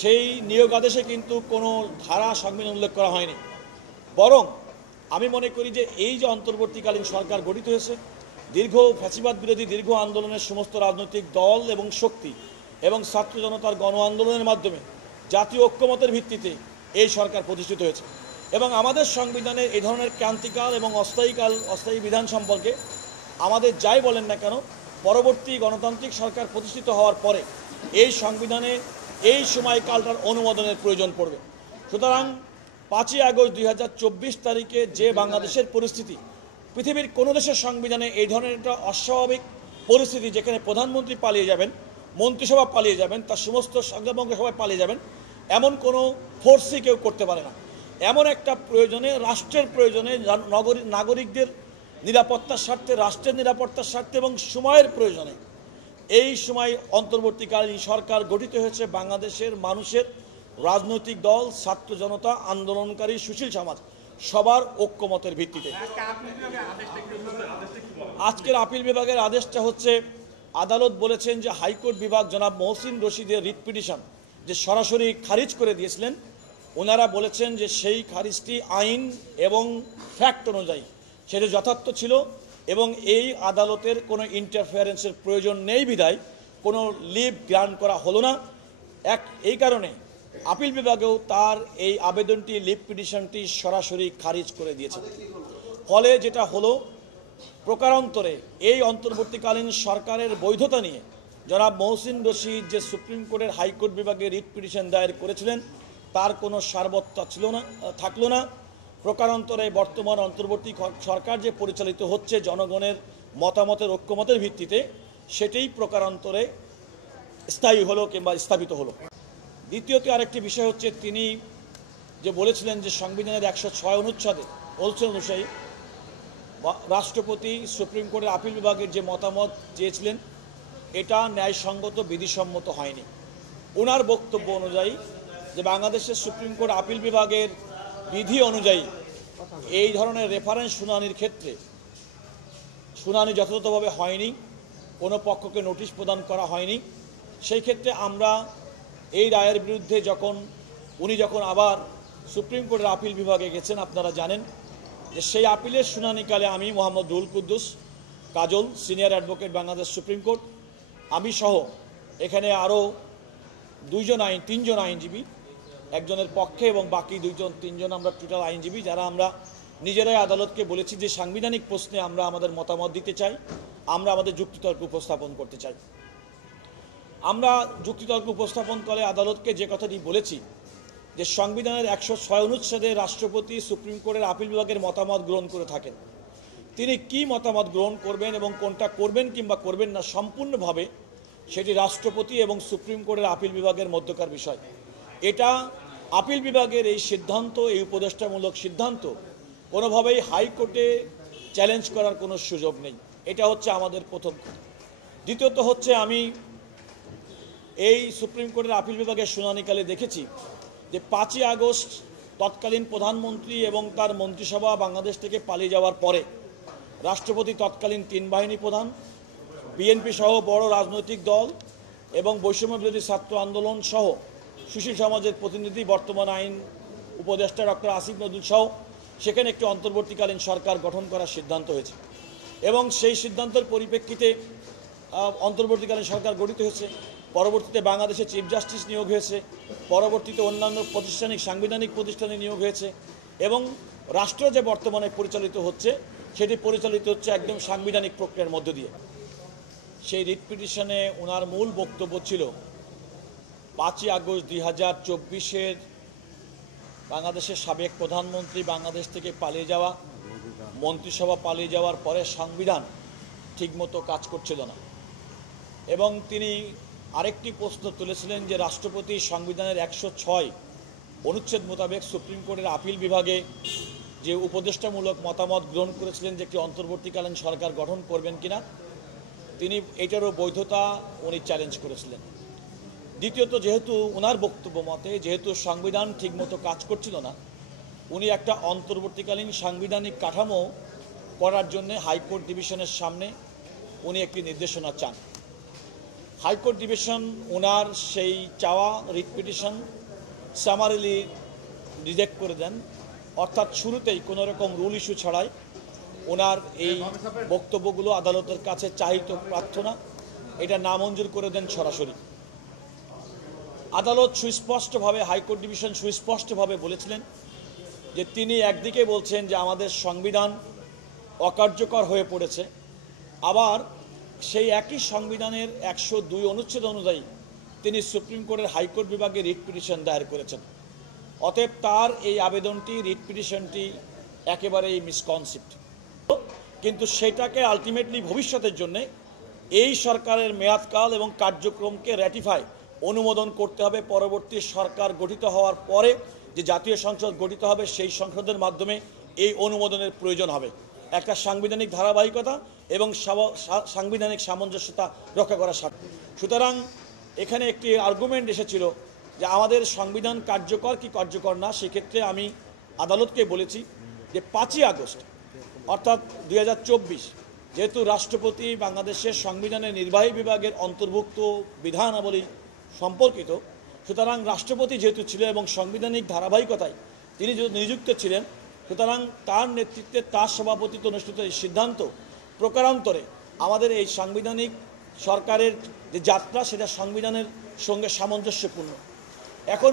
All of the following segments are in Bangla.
সেই নিয়োগ আদেশে কিন্তু কোনো ধারা সংবিধান উল্লেখ করা হয়নি। বরং আমি মনে করি যে এই যে অন্তর্বর্তীকালীন সরকার গঠিত হয়েছে, দীর্ঘ ফ্যাসিবাদ বিরোধী দীর্ঘ আন্দোলনের সমস্ত রাজনৈতিক দল এবং শক্তি এবং ছাত্র জনতার গণ আন্দোলনের মাধ্যমে জাতীয় ঐক্যমতের ভিত্তিতে এই সরকার প্রতিষ্ঠিত হয়েছে। এবং আমাদের সংবিধানে এই ধরনের ক্রান্তিকাল এবং অস্থায়ী বিধান সম্পর্কে আমাদের যাই বলেন না কেন, পরবর্তী গণতান্ত্রিক সরকার প্রতিষ্ঠিত হওয়ার পরে এই সংবিধানে এই সময়কালটার অনুমোদনের প্রয়োজন পড়বে। সুতরাং 5ই আগস্ট 2024 তারিখে যে বাংলাদেশের পরিস্থিতি, পৃথিবীর কোনো দেশের সংবিধানে এই ধরনের একটা অস্বাভাবিক পরিস্থিতি, যেখানে প্রধানমন্ত্রী পালিয়ে যাবেন, মন্ত্রিসভা পালিয়ে যাবেন, তার সমস্ত সংখ্যালঘু সবাই পালিয়ে যাবেন, এমন কোনো ফোর্সই কেউ করতে পারে না। এমন একটা প্রয়োজনে, রাষ্ট্রের প্রয়োজনে, নাগরিকদের নিরাপত্তার স্বার্থে, রাষ্ট্রের নিরাপত্তার স্বার্থে এবং সময়ের প্রয়োজনে এই সময় অন্তর্বর্তীকালীন সরকার গঠিত হয়েছে বাংলাদেশের মানুষের রাজনৈতিক দল, ছাত্র জনতা, আন্দোলনকারী, সুশীল সমাজ সবার ঐক্যমতের ভিত্তিতে। আজকের আপিল বিভাগের আদেশটা হচ্ছে, আদালত বলেছেন যে হাইকোর্ট বিভাগ জনাব মহসিন রশিদের রিট পিটিশন যে সরাসরি খারিজ করে দিয়েছিলেন, ওনারা বলেছেন যে সেই খারিজটি আইন এবং ফ্যাক্ট অনুযায়ী সেটা যথার্থ ছিল এবং এই আদালতের কোনো ইন্টারফেয়ারেন্সের প্রয়োজন নেই বিধায় কোনো লিভ গ্রান্ট করা হলো না। এই কারণে আপিল বিভাগেও তার এই আবেদনটি, লিভ পিটিশনটি সরাসরি খারিজ করে দিয়েছে। ফলে যেটা হলো, প্রকারান্তরে এই অন্তর্বর্তীকালীন সরকারের বৈধতা নিয়ে জনাব মহসিন রশিদ যে সুপ্রিম কোর্টের হাইকোর্ট বিভাগে রিট পিটিশন দায়ের করেছিলেন তার কোনো সারবত্তা থাকলো না। প্রকারান্তরে বর্তমান অন্তর্বর্তী সরকার যে পরিচালিত হচ্ছে জনগণের মতামতের ঐক্যমতের ভিত্তিতে, সেটাই প্রকারান্তরে স্থায়ী হলো কিংবা স্থাপিত হলো। দ্বিতীয়ত আরেকটি বিষয় হচ্ছে, তিনি যে বলেছিলেন যে সংবিধানের 106 অনুচ্ছেদে অনুযায়ী রাষ্ট্রপতি সুপ্রিম কোর্টের আপিল বিভাগের যে মতামত চেয়েছিলেন এটা ন্যায়সঙ্গত, বিধিসম্মত হয়নি। ওনার বক্তব্য অনুযায়ী যে বাংলাদেশের সুপ্রিম কোর্ট আপিল বিভাগের বিধি অনুযায়ী এই ধরনের রেফারেন্স শুনানির ক্ষেত্রে শুনানি যথাযথভাবে হয়নি, কোনো পক্ষকে নোটিশ প্রদান করা হয়নি। সেই ক্ষেত্রে আমরা এই রায়ের বিরুদ্ধে উনি যখন আবার সুপ্রিম কোর্টের আপিল বিভাগে গেছেন, আপনারা জানেন যে সেই আপিলের শুনানিকালে আমি Mohammad Ruhul Quddus Kajal, senior advocate Bangladesh supreme court, আমি সহ এখানে আরও তিনজন আইনজীবী, একজনের পক্ষে এবং বাকি তিনজন আমরা টোটাল আইনজীবী, যারা আমরা নিজেরাই আদালতকে বলেছি যে সাংবিধানিক প্রশ্নে আমরা আমাদের মতামত দিতে চাই, আমরা আমাদের যুক্তিতর্ক উপস্থাপন করতে চাই। আমরা যুক্তিতর্ক উপস্থাপন করে আদালতকে যে কথাটি বলেছি যে সংবিধানের 106 অনুচ্ছেদে রাষ্ট্রপতি সুপ্রিম কোর্টের আপিল বিভাগের মতামত গ্রহণ করে থাকেন। তিনি কি মতামত গ্রহণ করবেন এবং কোনটা করবেন কিংবা করবেন না, সম্পূর্ণভাবে সেটি রাষ্ট্রপতি এবং সুপ্রিম কোর্টের আপিল বিভাগের মধ্যকার বিষয়। এটা আপিল বিভাগের এই সিদ্ধান্ত, এই উপদেষ্টামূলক সিদ্ধান্ত কোনোভাবেই হাইকোর্টে চ্যালেঞ্জ করার কোনো সুযোগ নেই। এটা হচ্ছে আমাদের প্রথম কথা। দ্বিতীয়ত হচ্ছে, আমি এই সুপ্রিম কোর্টের আপিল বিভাগের শুনানিকালে দেখেছি যে 5ই আগস্ট তৎকালীন প্রধানমন্ত্রী এবং তার মন্ত্রিসভা বাংলাদেশ থেকে পালিয়ে যাওয়ার পরে রাষ্ট্রপতি, তৎকালীন 3 বাহিনী প্রধান, বিএনপি সহ বড় রাজনৈতিক দল এবং বৈষম্য বিরোধী ছাত্র আন্দোলন সহ সুশীল সমাজের প্রতিনিধি, বর্তমান আইন উপদেষ্টা ডক্টর আসিফ নজরুল সহ সেখানে একটি অন্তর্বর্তীকালীন সরকার গঠন করার সিদ্ধান্ত হয়েছে এবং সেই সিদ্ধান্তের পরিপ্রেক্ষিতে অন্তর্বর্তীকালীন সরকার গঠিত হয়েছে। পরবর্তীতে বাংলাদেশে চিফ জাস্টিস নিয়োগ হয়েছে, পরবর্তীতে অন্যান্য সাংবিধানিক প্রতিষ্ঠানে নিয়োগ হয়েছে এবং রাষ্ট্র যে বর্তমানে পরিচালিত হচ্ছে সেটি পরিচালিত হচ্ছে একদম সাংবিধানিক প্রক্রিয়ার মধ্য দিয়ে। সেই রিট পিটিশনে ওনার মূল বক্তব্য ছিল 5ই আগস্ট 2024 বাংলাদেশের সাবেক প্রধানমন্ত্রী বাংলাদেশ থেকে পালিয়ে যাওয়া, মন্ত্রিসভা পালিয়ে যাওয়ার পরে সংবিধান ঠিকমতো কাজ করছিল না এবং তিনি আরেকটি প্রশ্ন তুলেছিলেন যে রাষ্ট্রপতি সংবিধানের 106 অনুচ্ছেদ মোতাবেক সুপ্রিম কোর্টের আপিল বিভাগে যে উপদেষ্টামূলক মতামত গ্রহণ করেছিলেন যে একটি অন্তর্বর্তীকালীন সরকার গঠন করবেন কিনা, তিনি এটারও বৈধতা উনি চ্যালেঞ্জ করেছিলেন। দ্বিতীয়ত, যেহেতু ওনার বক্তব্য মতে যেহেতু সংবিধান ঠিকমতো কাজ করছিল না, উনি একটা অন্তর্বর্তীকালীন সাংবিধানিক কাঠামো করার জন্য হাইকোর্ট ডিভিশনের সামনে উনি একটি নির্দেশনা চান। হাইকোর্ট ডিভিশন ওনার সেই চাওয়া রিট পিটিশন সামারিলি রিজেক্ট করে দেন, অর্থাৎ শুরুতেই কোনো রকম রুল ইস্যু ছাড়াই ওনার এই বক্তব্যগুলো আদালতের কাছে চাহিত প্রার্থনা এটা নামঞ্জুর করে দেন সরাসরি। আদালত সুস্পষ্টভাবে, হাইকোর্ট ডিভিশন সুস্পষ্টভাবে বলেছিলেন যে তিনি একদিকে বলছেন যে আমাদের সংবিধান অকার্যকর হয়ে পড়েছে, আবার সেই একই সংবিধানের 102 অনুচ্ছেদ অনুযায়ী তিনি সুপ্রিম কোর্টের হাইকোর্ট বিভাগে রিট পিটিশন দায়ের করেছেন। অতএব তার এই আবেদনটি, রিট পিটিশনটি একেবারেই মিসকনসেপ্ট। কিন্তু সেটাকে আলটিমেটলি ভবিষ্যতের জন্য এই সরকারের মেয়াদকাল এবং কার্যক্রমকে র্যাটিফাই, অনুমোদন করতে হবে। পরবর্তী সরকার গঠিত হওয়ার পরে যে জাতীয় সংসদ গঠিত হবে সেই সংসদের মাধ্যমে এই অনুমোদনের প্রয়োজন হবে, একটা সাংবিধানিক ধারাবাহিকতা এবং সাংবিধানিক সামঞ্জস্যতা রক্ষা করার স্বার্থে। সুতরাং এখানে একটি আর্গুমেন্ট এসেছিল যে আমাদের সংবিধান কার্যকর কি কার্যকর না। সেক্ষেত্রে আমি আদালতকে বলেছি যে 5ই আগস্ট অর্থাৎ 2024 যেহেতু রাষ্ট্রপতি বাংলাদেশের সংবিধানের নির্বাহী বিভাগের অন্তর্ভুক্ত বিধানাবলী সম্পর্কিত, সুতরাং রাষ্ট্রপতি যেহেতু ছিল এবং সাংবিধানিক ধারাবাহিকতায় তিনি যেহেতু নিযুক্ত ছিলেন, সুতরাং তার নেতৃত্বে তার সভাপতিত্বে অনুষ্ঠিত এই সিদ্ধান্ত প্রকারান্তরে আমাদের এই সাংবিধানিক সরকারের যে যাত্রা সেটা সংবিধানের সঙ্গে সামঞ্জস্যপূর্ণ। এখন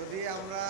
যদি আমরা